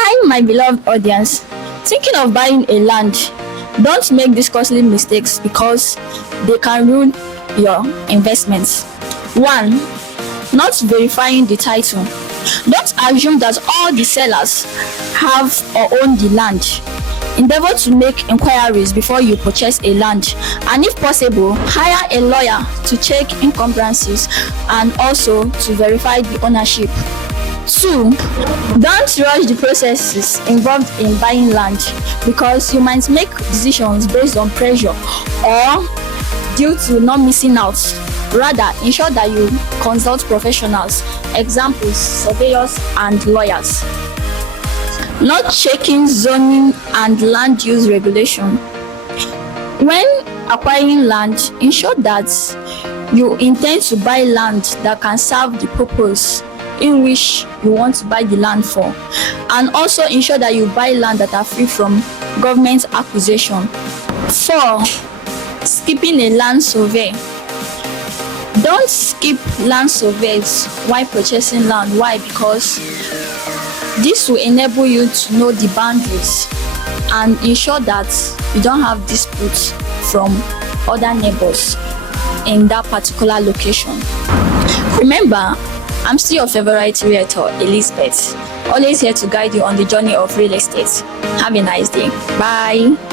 Hi, my beloved audience. Thinking of buying a land, don't make these costly mistakes because they can ruin your investments. 1. Not verifying the title. Don't assume that all the sellers have or own the land. Endeavor to make inquiries before you purchase a land, and if possible, hire a lawyer to check encumbrances and also to verify the ownership. 2. Don't rush the processes involved in buying land because you might make decisions based on pressure or due to not missing out. Rather, ensure that you consult professionals, examples, surveyors, and lawyers. Not checking zoning and land use regulation. When acquiring land, ensure that you intend to buy land that can serve the purpose in which you want to buy the land for, and also ensure that you buy land that are free from government acquisition. 4. Skipping a land survey. Don't skip land surveys while purchasing land. Why? Because this will enable you to know the boundaries and ensure that you don't have disputes from other neighbors in that particular location. Remember, I'm still your favorite realtor, Elizabeth. Always here to guide you on the journey of real estate. Have a nice day. Bye.